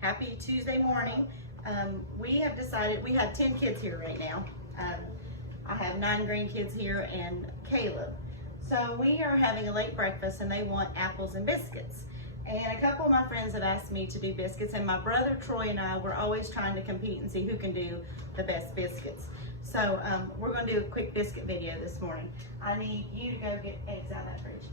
Happy Tuesday morning. We have decided, we have 10 kids here right now. I have 9 grandkids here and Caleb. So we are having a late breakfast and they want apples and biscuits. And a couple of my friends have asked me to do biscuits, and my brother Troy and I were always trying to compete and see who can do the best biscuits. So we're going to do a quick biscuit video this morning. I need you to go get eggs out of that fridge.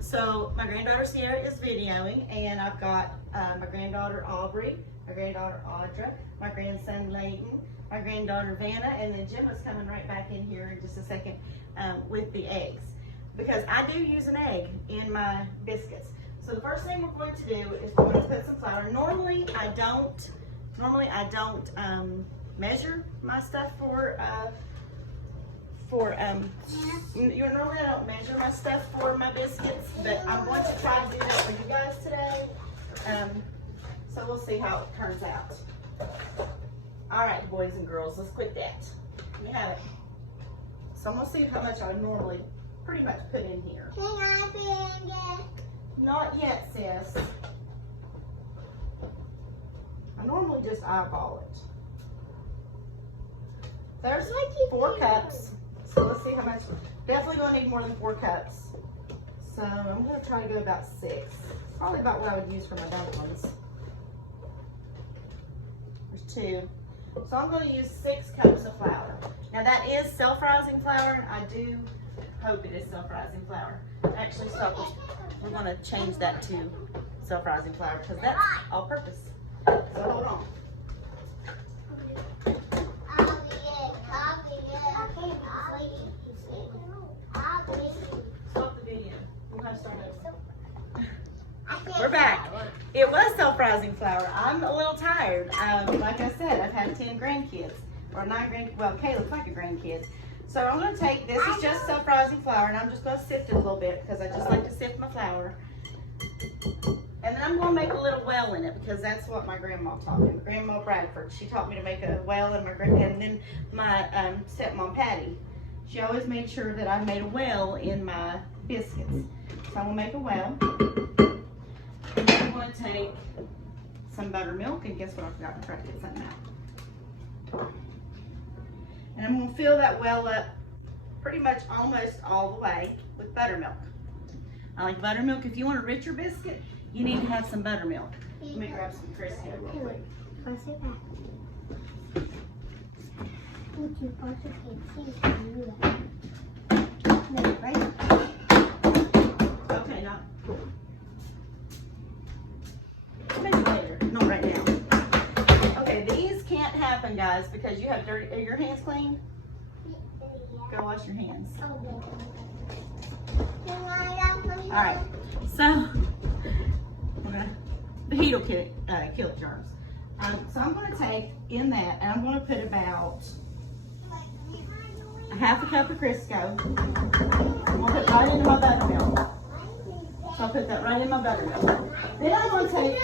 So my granddaughter Sierra is videoing, and I've got my granddaughter Aubrey, my granddaughter Audra, my grandson Layton, my granddaughter Vanna, and then Jim was coming right back in here in just a second with the eggs, because I do use an egg in my biscuits. So the first thing we're going to do is we're going to put some flour. Normally I don't measure my stuff normally I don't measure my stuff for my biscuits, but I'm going to try to do that for you guys today. So we'll see how it turns out. All right, boys and girls, let's quit that. You have it. So I'm gonna see how much I normally pretty much put in here. Can I bring it? Not yet, sis. I normally just eyeball it. There's 4 cups. So let's see how much. Definitely gonna need more than 4 cups. So I'm gonna try to go about 6. Probably about what I would use for my dumplings. There's 2. So I'm gonna use 6 cups of flour. Now that is self-rising flour, and I do hope it is self-rising flour. Actually, we're gonna change that to self-rising flour because that's all purpose. So hold on. Stop the video. We'll have to start over. We're back. It was self-rising flour. I'm a little tired. Like I said, I've had 10 grandkids, or 9 grandkids. Well, Caleb's like a grandkid. So I'm going to take, this is just self-rising flour, and I'm just going to sift it a little bit because I just like to sift my flour. And then I'm going to make a little well in it because that's what my grandma taught me. Grandma Bradford, she taught me to make a well in and then my stepmom Patty, she always made sure that I made a well in my biscuits. So I'm going to make a well. And then I'm going to take some buttermilk, and guess what, I forgot to try to get something out. And I'm going to fill that well up pretty much almost all the way with buttermilk. I like buttermilk. If you want a richer biscuit, you need to have some buttermilk. Let me grab some Crisco real quick. Okay, not cool. Maybe later, not right now. Okay, these can't happen, guys, because you have dirty. Are your hands clean? Go wash your hands. All right, so the heat will kill germs. So I'm going to take in that, and I'm going to put about a half a cup of Crisco. I'm going to put it right into my buttermilk. So I'll put that right in my buttermilk. Then I'm going to take,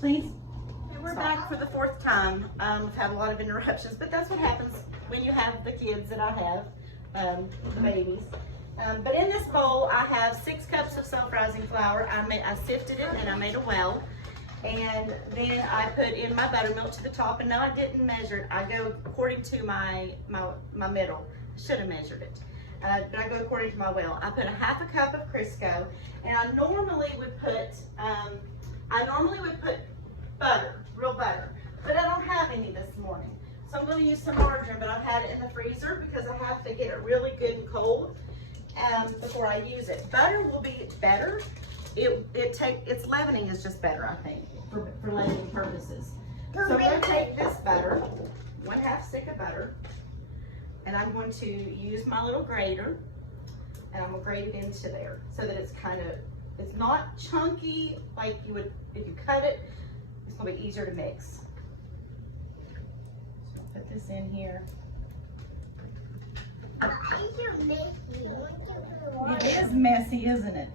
please. We're back for the 4th time. I've had a lot of interruptions, but that's what happens when you have the kids that I have, the babies. But in this bowl, I have 6 cups of self-rising flour. I sifted it and I made a well. And then I put in my buttermilk to the top. And no, I didn't measure it. I go according to my middle. I should have measured it. But I go according to my well. I put a half a cup of Crisco. And I normally would put butter, real butter. But I don't have any this morning. So I'm going to use some margarine, but I've had it in the freezer because I have to get it really good and cold before I use it. Butter will be better. Its leavening is just better, I think, for leavening purposes. So I'm going to take this butter, 1/2 stick of butter, and I'm going to use my little grater, and I'm going to grate it into there so that it's it's not chunky like you would if you cut it. It's going to be easier to mix. So I'll put this in here. It is messy, isn't it?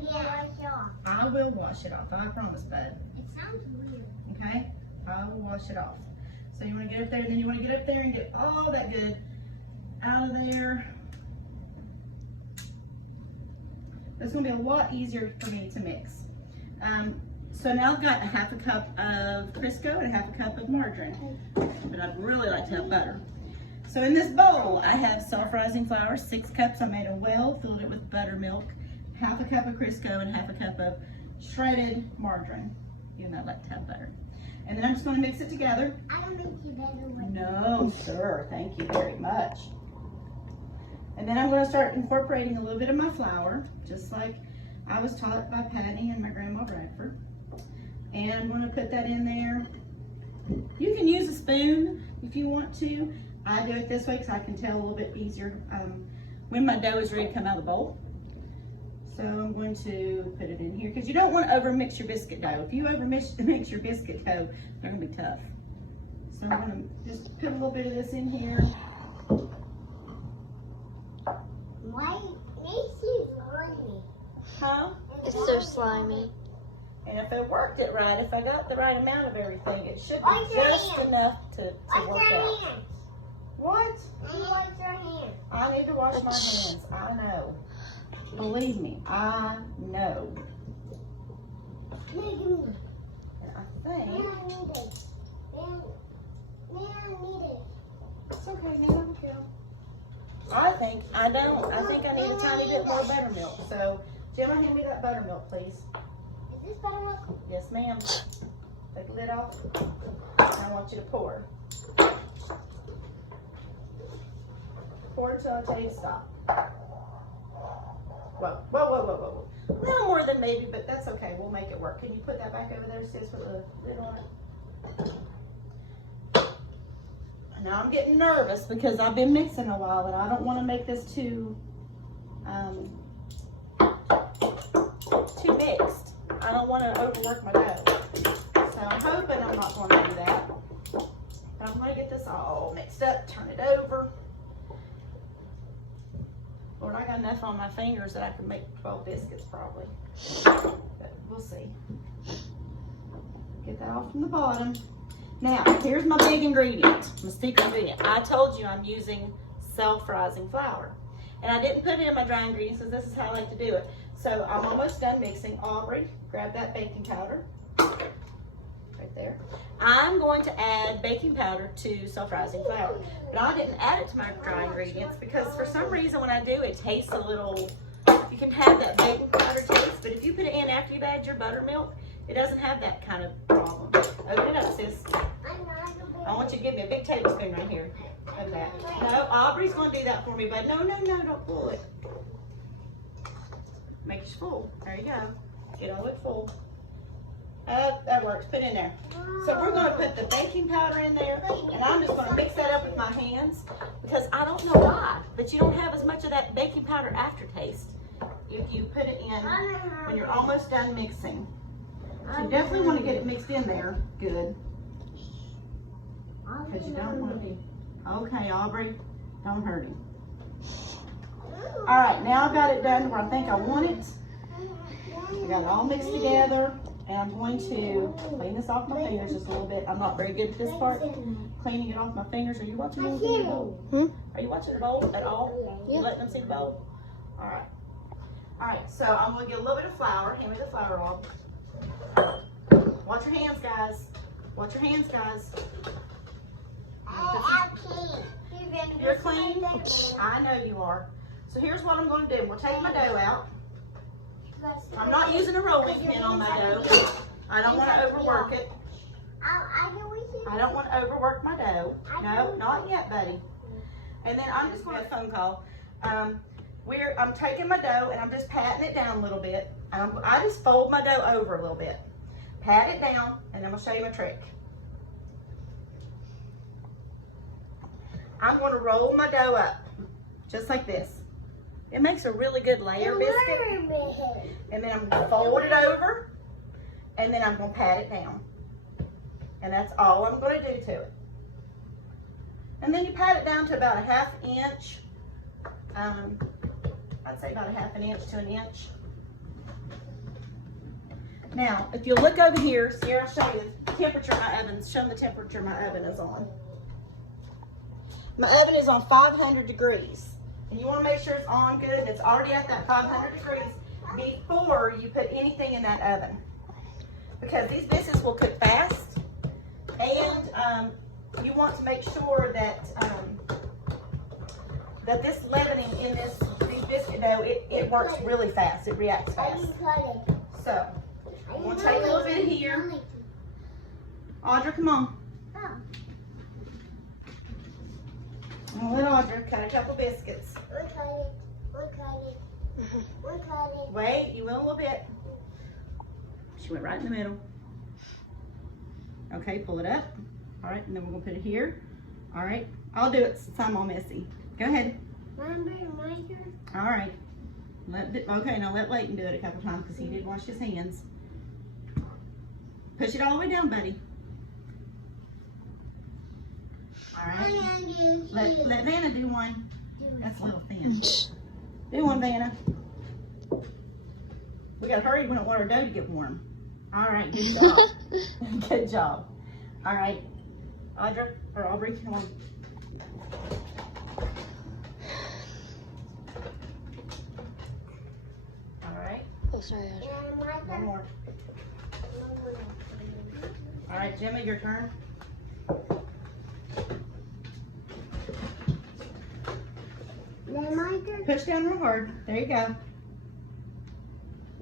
Yeah. I will wash it off. I promise, bud. It sounds weird. Okay? I will wash it off. So you want to get up there, and then you want to get up there and get all that good out of there. It's going to be a lot easier for me to mix. So now I've got a half a cup of Crisco and a half a cup of margarine, but I'd really like to have butter. So in this bowl, I have self-rising flour, 6 cups. I made a well, filled it with buttermilk, half a cup of Crisco, and half a cup of shredded margarine. You know, I like to have butter. And then I'm just going to mix it together. I don't make you better with No, sir. Thank you very much. And then I'm going to start incorporating a little bit of my flour, just like I was taught by Patty and my grandma Bradford. And I'm going to put that in there. You can use a spoon if you want to. I do it this way because I can tell a little bit easier when my dough is ready to come out of the bowl. So I'm going to put it in here because you don't want to overmix your biscuit dough. If you overmix your biscuit dough, they're going to be tough. So I'm going to just put a little bit of this in here. Why makes you slimy? Huh? It's so slimy. And if I worked it right, if I got the right amount of everything, it should Wash be your just hands. enough to Wash work your out. hands. What? And wash your hands. I need to wash my hands. I know. Believe me, I know. Look at me. And I think I need it. I need it. it's okay, Nana. Okay. I think I don't. I think I need a tiny bit more buttermilk. So, Gemma, hand me that buttermilk, please. Is this buttermilk? Yes, ma'am. Take the lid off. I want you to pour. Pour until I tell you to stop. Whoa, whoa, whoa, whoa, whoa. A little more than maybe, but that's okay. We'll make it work. Can you put that back over there, sis, with the lid on it? Now I'm getting nervous because I've been mixing a while and I don't want to make this too mixed. I don't want to overwork my dough. So I'm hoping I'm not going to do that. But I'm going to get this all mixed up, turn it over. Lord, I got enough on my fingers that I can make 12 biscuits probably. But we'll see. Get that off from the bottom. Now, here's my big ingredient, my secret ingredient. I told you I'm using self-rising flour. And I didn't put it in my dry ingredients because this is how I like to do it. So I'm almost done mixing. Aubrey, grab that baking powder. Right there. I'm going to add baking powder to self-rising flour. But I didn't add it to my dry ingredients because for some reason when I do, it tastes a little, you can have that baking powder taste, but if you put it in after you've added your buttermilk, it doesn't have that kind of problem. Open it up, sis. I want you to give me a big tablespoon right here of that. No, Aubrey's going to do that for me, but no, don't pull it. Make it full. There you go. Get all it full. That works. Put it in there. So we're going to put the baking powder in there, and I'm just going to mix that up with my hands because I don't know why, but you don't have as much of that baking powder aftertaste if you put it in when you're almost done mixing. So you definitely want to get it mixed in there good because you don't want to be, okay, Aubrey, don't hurt him. All right, now I've got it done where I think I want it. I got it all mixed together. And I'm going to clean this off my fingers just a little bit. I'm not very good at this part. Cleaning it off my fingers. Are you watching anything in the bowl? Are you watching the bowl at all? Yeah. You letting them see the bowl? All right. All right, so I'm going to get a little bit of flour. Hand me the flour, Rob. Watch your hands, guys. Watch your hands, guys. You're clean? I know you are. So here's what I'm going to do. We'll take my dough out. I'm not using a rolling pin on my dough. I don't want to overwork it. I don't want to overwork my dough. No, not yet, buddy. And then I'm just going to phone call. I'm taking my dough and I'm just patting it down a little bit. I just fold my dough over a little bit. Pat it down, and I'm going to show you my trick. I'm going to roll my dough up, just like this. It makes a really good layer biscuit. And then I'm going to fold it over, and then I'm going to pat it down. And that's all I'm going to do to it. And then you pat it down to about a 1/2 inch. I'd say about a 1/2 inch to an inch. Now, if you look over here, see, I'll show you the temperature of my oven. Show them the temperature my oven is on. My oven is on 500 degrees. And you want to make sure it's on good and it's already at that 500 degrees before you put anything in that oven. because these biscuits will cook fast, and you want to make sure that that this leavening in this biscuit dough, it works really fast. It reacts fast. So, I'm going to take a little bit here. Audra, come on. I'm going to let Audra cut a couple biscuits. Wait, you will a little bit. She went right in the middle. Okay, pull it up. All right, and then we're going to put it here. All right, I'll do it since I'm all messy. Go ahead. All right. Okay, now let Layton do it a couple times because he did wash his hands. Push it all the way down, buddy. All right. Let Vanna do one. That's a little thin. Do one, Vanna. We gotta hurry. We don't want our dough to get warm. All right, good job. Good job. All right, Audra or Aubrey, come on. All right. Oh, sorry, Audra. One more. All right, Jimmy, your turn. Push down real hard. There you go.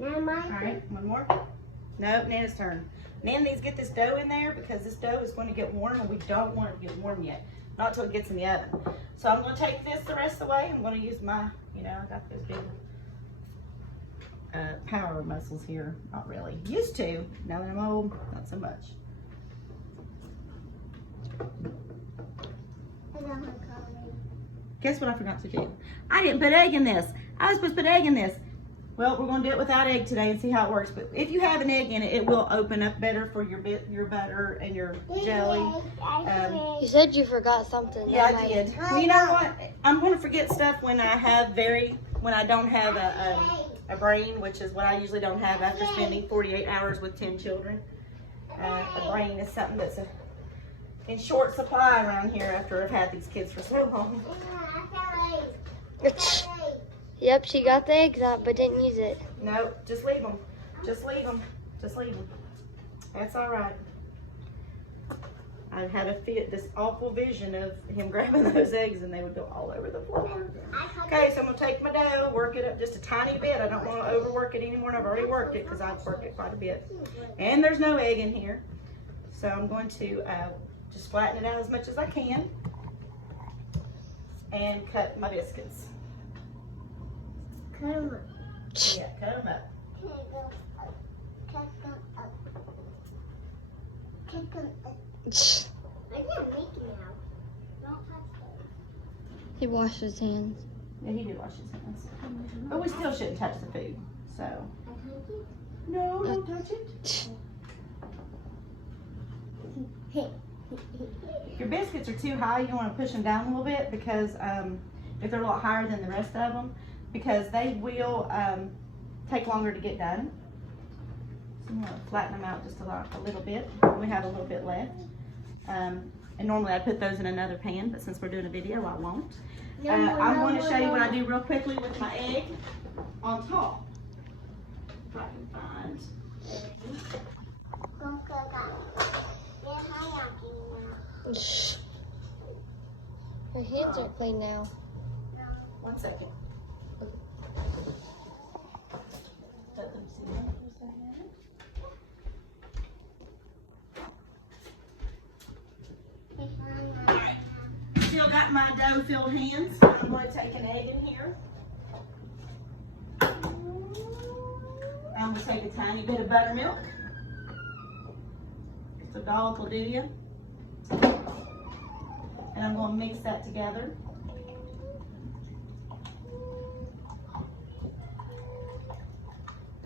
All right, one more. Nope, Nana's turn. Nana needs to get this dough in there because this dough is going to get warm and we don't want it to get warm yet. Not till it gets in the oven. So I'm going to take this the rest of the way. I'm going to use my, I got those big power muscles here. Not really. Used to. Now that I'm old, not so much. Guess what I forgot to do? I didn't put egg in this. I was supposed to put egg in this. Well, we're going to do it without egg today and see how it works. But if you have an egg in it, it will open up better for your butter and your jelly. You said you forgot something. Yeah, I did. Well, you know what? I'm going to forget stuff when I don't have a brain, which is what I usually don't have after spending 48 hours with 10 children. A brain is something that's in short supply around here after I've had these kids for so long. Yep, she got the eggs out but didn't use it. No, just leave them. Just leave them. Just leave them. That's all right. I had this awful vision of him grabbing those eggs and they would go all over the floor. Okay, so I'm going to take my dough, work it up just a tiny bit. I don't want to overwork it anymore. I've already worked it because I've worked it quite a bit. And there's no egg in here. So I'm going to just flatten it out as much as I can and cut my biscuits. Cut them up. Yeah, cut them up. Cut them up. Cut them up. I can't make it now. Don't touch it. He washed his hands. Yeah, he did wash his hands. But we still shouldn't touch the food. So, I touch it? no, don't touch it. Your biscuits are too high. You want to push them down a little bit because if they're a lot higher than the rest of them, because they will take longer to get done. So I'm going to flatten them out just a little bit. We have a little bit left. And normally I'd put those in another pan, but since we're doing a video, I won't. I'm going to show you what I do real quickly with my egg on top. If I can find egg. Her hands aren't clean now. 1 second. Let them see that. Alright, still got my dough filled hands. I'm going to take an egg in here. I'm going to take a tiny bit of buttermilk. Just a dollop will do you. And I'm going to mix that together.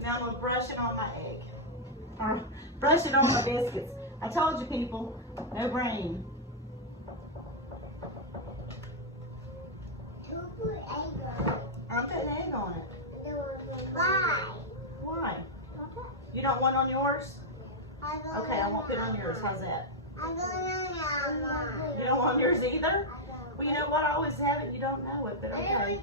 Now I'm going to brush it on my egg. Or brush it on my biscuits. I told you people, no brain. I'm putting egg on it. Why? Why? You don't want on yours? Okay, I won't put on yours. How's that? You don't want yours either? Well, you know what? I always have it. You don't know it, but okay.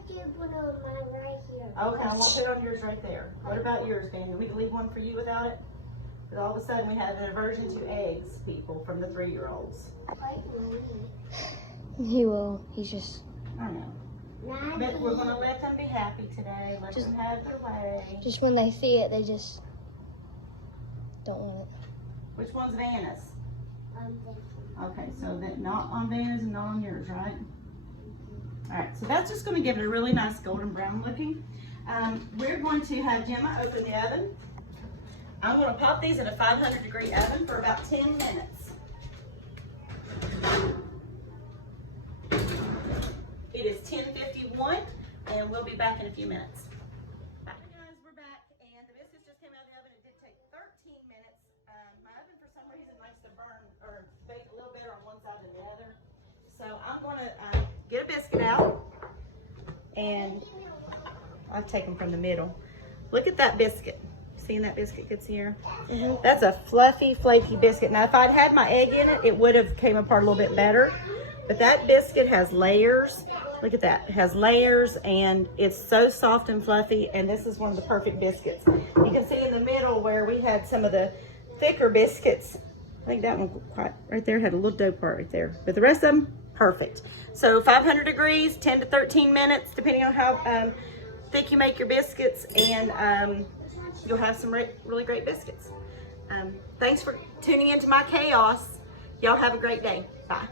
Okay, I won't put on yours right there. What about yours, Dan? You want me to leave one for you without it? But all of a sudden we had an aversion to eggs, people, from the 3-year-olds. He will. He's just. I know. But we're gonna let them be happy today. Let them have their way. Just when they see it, they just don't want it. Which one's Vanna's? Okay, so that not on Vanna's and not on yours, right? All right, so that's just going to give it a really nice golden brown looking. We're going to have Gemma open the oven. I'm going to pop these in a 500-degree oven for about 10 minutes. It is 10:51, and we'll be back in a few minutes. Hi guys, we're back, and the biscuits just came out of the oven. It did take 13 minutes. My oven, for some reason, likes to burn or bake a little better on one side than the other. So I'm going to get a biscuit out, and I'll take them from the middle. Look at that biscuit. Seeing that biscuit gets here? That's a fluffy, flaky biscuit. Now, if I'd had my egg in it, it would have came apart a little bit better. But that biscuit has layers. Look at that. It has layers, and it's so soft and fluffy, and this is one of the perfect biscuits. You can see in the middle where we had some of the thicker biscuits. I think that one quite right there had a little dough part right there. But the rest of them, perfect. So 500 degrees, 10 to 13 minutes, depending on how thick you make your biscuits, and you'll have some really great biscuits. Thanks for tuning into my chaos. Y'all have a great day. Bye.